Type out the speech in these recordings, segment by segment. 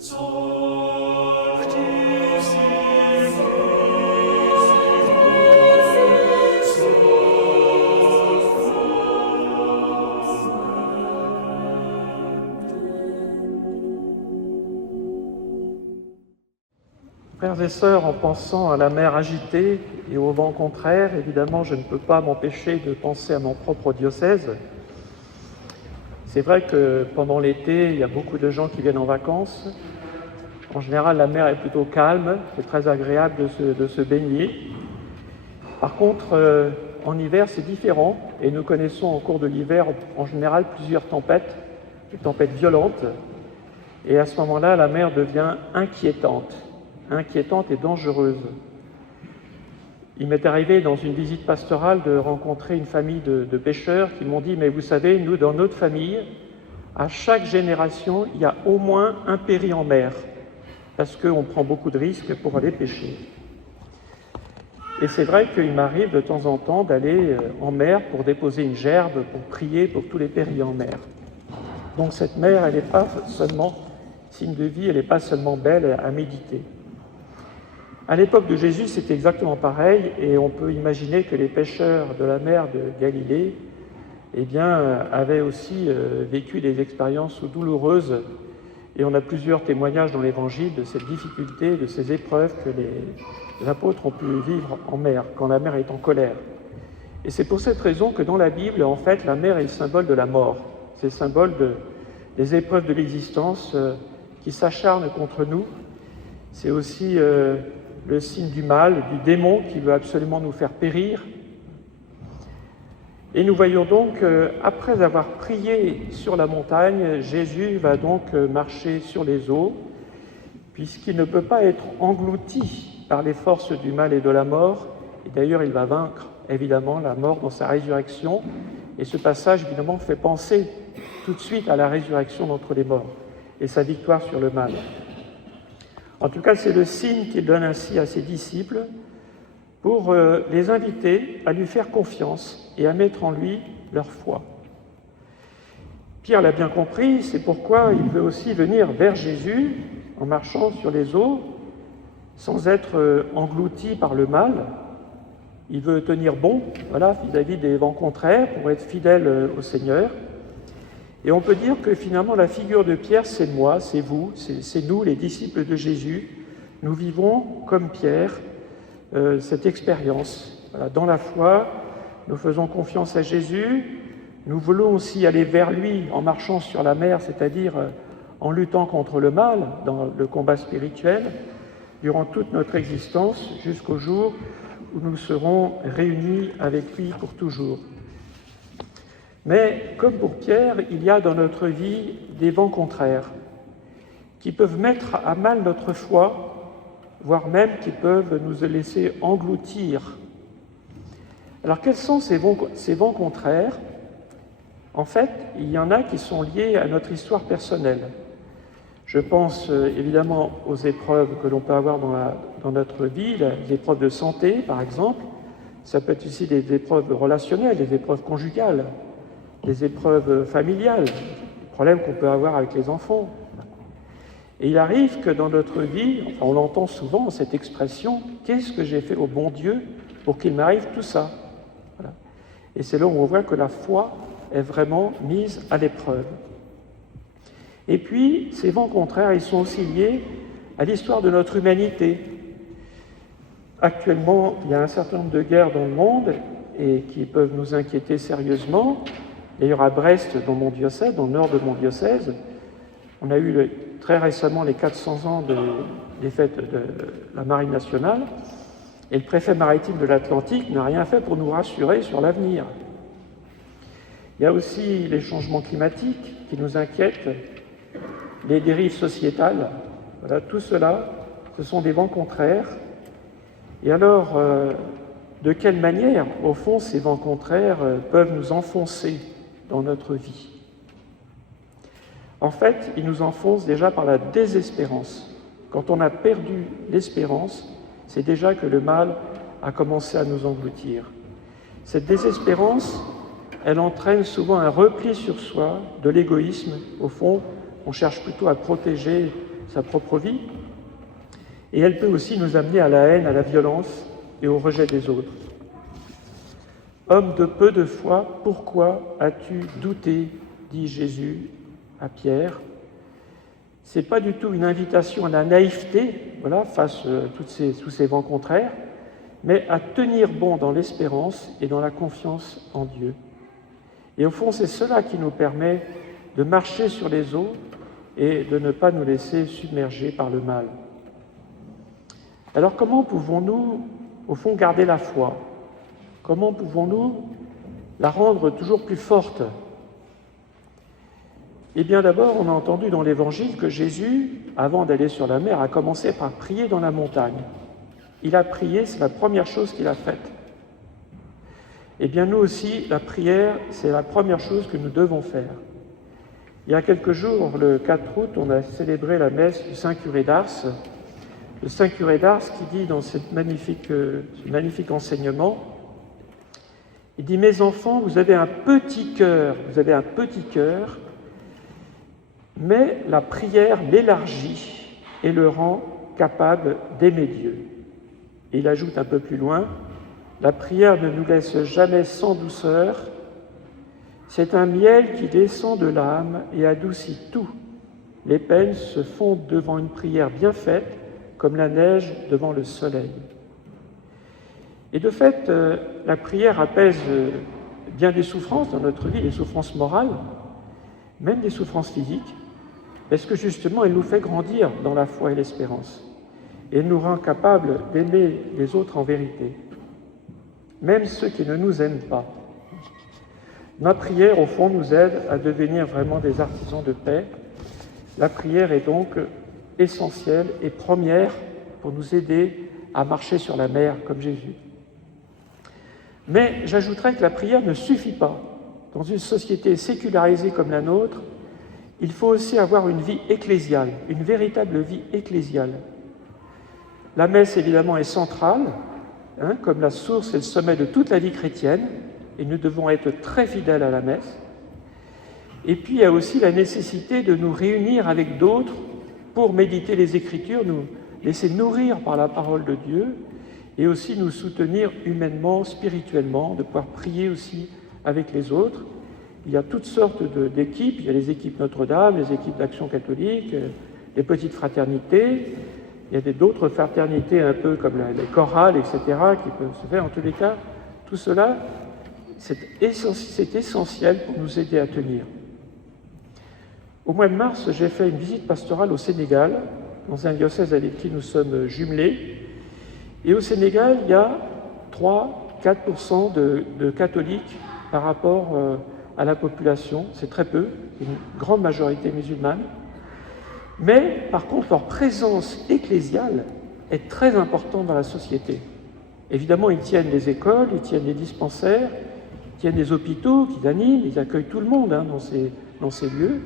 Frères et sœurs, en pensant à la mer agitée et au vent contraire, évidemment, je ne peux pas m'empêcher de penser à mon propre diocèse. C'est vrai que pendant l'été, il y a beaucoup de gens qui viennent en vacances. En général, la mer est plutôt calme, c'est très agréable de se baigner. Par contre, en hiver, c'est différent, et nous connaissons au cours de l'hiver, en général, plusieurs tempêtes, des tempêtes violentes, et à ce moment-là, la mer devient inquiétante et dangereuse. Il m'est arrivé dans une visite pastorale de rencontrer une famille de pêcheurs qui m'ont dit « Mais vous savez, nous, dans notre famille, à chaque génération, il y a au moins un péri en mer, parce qu'on prend beaucoup de risques pour aller pêcher. » Et c'est vrai qu'il m'arrive de temps en temps d'aller en mer pour déposer une gerbe, pour prier pour tous les péris en mer. Donc cette mer, elle n'est pas seulement signe de vie, elle n'est pas seulement belle à méditer. À l'époque de Jésus, c'était exactement pareil, et on peut imaginer que les pêcheurs de la mer de Galilée avaient aussi vécu des expériences douloureuses, et on a plusieurs témoignages dans l'Évangile de cette difficulté, de ces épreuves que les apôtres ont pu vivre en mer, quand la mer est en colère. Et c'est pour cette raison que dans la Bible, en fait, la mer est le symbole de la mort, c'est le symbole des épreuves de l'existence qui s'acharnent contre nous. C'est aussi le signe du mal, du démon qui veut absolument nous faire périr. Et nous voyons donc, après avoir prié sur la montagne, Jésus va donc marcher sur les eaux, puisqu'il ne peut pas être englouti par les forces du mal et de la mort. Et d'ailleurs, il va vaincre, évidemment, la mort dans sa résurrection. Et ce passage, évidemment, fait penser tout de suite à la résurrection d'entre les morts et sa victoire sur le mal. En tout cas, c'est le signe qu'il donne ainsi à ses disciples pour les inviter à lui faire confiance et à mettre en lui leur foi. Pierre l'a bien compris, c'est pourquoi il veut aussi venir vers Jésus en marchant sur les eaux, sans être englouti par le mal. Il veut tenir bon, vis-à-vis des vents contraires pour être fidèle au Seigneur. Et on peut dire que finalement la figure de Pierre, c'est moi, c'est vous, c'est nous, les disciples de Jésus. Nous vivons comme Pierre cette expérience. Dans la foi, nous faisons confiance à Jésus. Nous voulons aussi aller vers lui en marchant sur la mer, c'est-à-dire en luttant contre le mal dans le combat spirituel, durant toute notre existence, jusqu'au jour où nous serons réunis avec lui pour toujours. Mais, comme pour Pierre, il y a dans notre vie des vents contraires qui peuvent mettre à mal notre foi, voire même qui peuvent nous laisser engloutir. Alors, quels sont ces vents contraires ? En fait, il y en a qui sont liés à notre histoire personnelle. Je pense évidemment aux épreuves que l'on peut avoir dans notre vie, les épreuves de santé, par exemple. Ça peut être aussi des épreuves relationnelles, des épreuves conjugales, des épreuves familiales, des problèmes qu'on peut avoir avec les enfants. Et il arrive que dans notre vie, on entend souvent cette expression « Qu'est-ce que j'ai fait au bon Dieu pour qu'il m'arrive tout ça ?» Voilà. Et c'est là où on voit que la foi est vraiment mise à l'épreuve. Et puis, ces vents contraires, ils sont aussi liés à l'histoire de notre humanité. Actuellement, il y a un certain nombre de guerres dans le monde et qui peuvent nous inquiéter sérieusement. D'ailleurs, à Brest, dans mon diocèse, dans le nord de mon diocèse, on a eu très récemment les 400 ans des fêtes de la Marine nationale, et le préfet maritime de l'Atlantique n'a rien fait pour nous rassurer sur l'avenir. Il y a aussi les changements climatiques qui nous inquiètent, les dérives sociétales. Voilà, tout cela, ce sont des vents contraires. Et alors, de quelle manière, au fond, ces vents contraires peuvent nous enfoncer dans notre vie ? En fait, ils nous enfoncent déjà par la désespérance. Quand on a perdu l'espérance, c'est déjà que le mal a commencé à nous engloutir. Cette désespérance, elle entraîne souvent un repli sur soi, de l'égoïsme. Au fond, on cherche plutôt à protéger sa propre vie, et elle peut aussi nous amener à la haine, à la violence et au rejet des autres. Homme de peu de foi, pourquoi as-tu douté, dit Jésus à Pierre. Ce n'est pas du tout une invitation à la naïveté, face à tous ces vents contraires, mais à tenir bon dans l'espérance et dans la confiance en Dieu. Et au fond, c'est cela qui nous permet de marcher sur les eaux et de ne pas nous laisser submerger par le mal. Alors comment pouvons-nous, au fond, garder la foi? Comment pouvons-nous la rendre toujours plus forte? Eh bien d'abord, on a entendu dans l'Évangile que Jésus, avant d'aller sur la mer, a commencé par prier dans la montagne. Il a prié, c'est la première chose qu'il a faite. Eh bien nous aussi, la prière, c'est la première chose que nous devons faire. Il y a quelques jours, le 4 août, on a célébré la messe du Saint Curé d'Ars. Le Saint Curé d'Ars qui dit dans ce magnifique enseignement, il dit « Mes enfants, vous avez un petit cœur, mais la prière l'élargit et le rend capable d'aimer Dieu. » Et il ajoute un peu plus loin, « La prière ne nous laisse jamais sans douceur, c'est un miel qui descend de l'âme et adoucit tout. Les peines se fondent devant une prière bien faite, comme la neige devant le soleil. » Et de fait, la prière apaise bien des souffrances dans notre vie, des souffrances morales, même des souffrances physiques, parce que justement, elle nous fait grandir dans la foi et l'espérance. Et elle nous rend capables d'aimer les autres en vérité, même ceux qui ne nous aiment pas. Ma prière, au fond, nous aide à devenir vraiment des artisans de paix. La prière est donc essentielle et première pour nous aider à marcher sur la mer comme Jésus. Mais j'ajouterais que la prière ne suffit pas. Dans une société sécularisée comme la nôtre, il faut aussi avoir une vie ecclésiale, une véritable vie ecclésiale. La messe, évidemment, est centrale, comme la source et le sommet de toute la vie chrétienne, et nous devons être très fidèles à la messe. Et puis, il y a aussi la nécessité de nous réunir avec d'autres pour méditer les Écritures, nous laisser nourrir par la parole de Dieu, et aussi nous soutenir humainement, spirituellement, de pouvoir prier aussi avec les autres. Il y a toutes sortes d'équipes, il y a les équipes Notre-Dame, les équipes d'Action catholique, les petites fraternités, il y a d'autres fraternités un peu comme les chorales, etc., qui peuvent se faire. En tous les cas, tout cela, c'est essentiel pour nous aider à tenir. Au mois de mars, j'ai fait une visite pastorale au Sénégal, dans un diocèse avec qui nous sommes jumelés. Et au Sénégal, il y a 3-4% de catholiques par rapport à la population. C'est très peu, une grande majorité musulmane. Mais par contre, leur présence ecclésiale est très importante dans la société. Évidemment, ils tiennent des écoles, ils tiennent des dispensaires, ils tiennent des hôpitaux qu'ils animent, ils accueillent tout le monde dans ces lieux.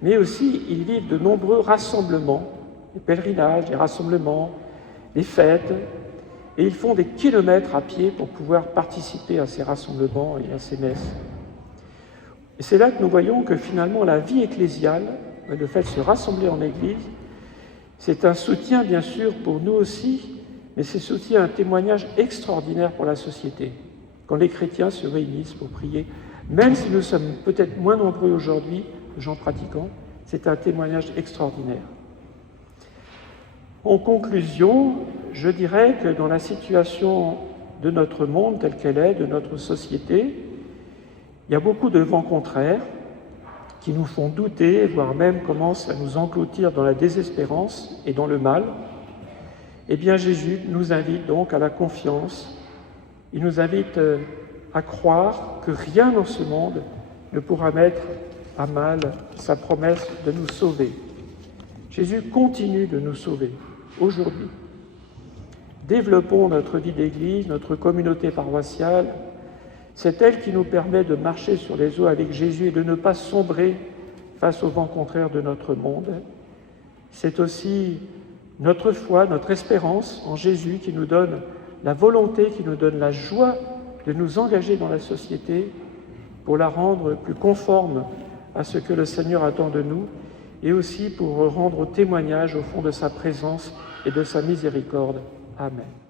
Mais aussi, ils vivent de nombreux rassemblements, des pèlerinages, des rassemblements, des fêtes, et ils font des kilomètres à pied pour pouvoir participer à ces rassemblements et à ces messes. Et c'est là que nous voyons que finalement la vie ecclésiale, le fait de se rassembler en Église, c'est un soutien bien sûr pour nous aussi, mais c'est aussi un témoignage extraordinaire pour la société. Quand les chrétiens se réunissent pour prier, même si nous sommes peut-être moins nombreux aujourd'hui, gens pratiquants, c'est un témoignage extraordinaire. En conclusion, je dirais que dans la situation de notre monde telle qu'elle est, de notre société, il y a beaucoup de vents contraires qui nous font douter, voire même commencent à nous engloutir dans la désespérance et dans le mal. Eh bien, Jésus nous invite donc à la confiance. Il nous invite à croire que rien dans ce monde ne pourra mettre à mal sa promesse de nous sauver. Jésus continue de nous sauver aujourd'hui. Développons notre vie d'Église, notre communauté paroissiale. C'est elle qui nous permet de marcher sur les eaux avec Jésus et de ne pas sombrer face au vent contraire de notre monde. C'est aussi notre foi, notre espérance en Jésus qui nous donne la volonté, qui nous donne la joie de nous engager dans la société pour la rendre plus conforme à ce que le Seigneur attend de nous et aussi pour rendre témoignage au fond de sa présence et de sa miséricorde. Amen.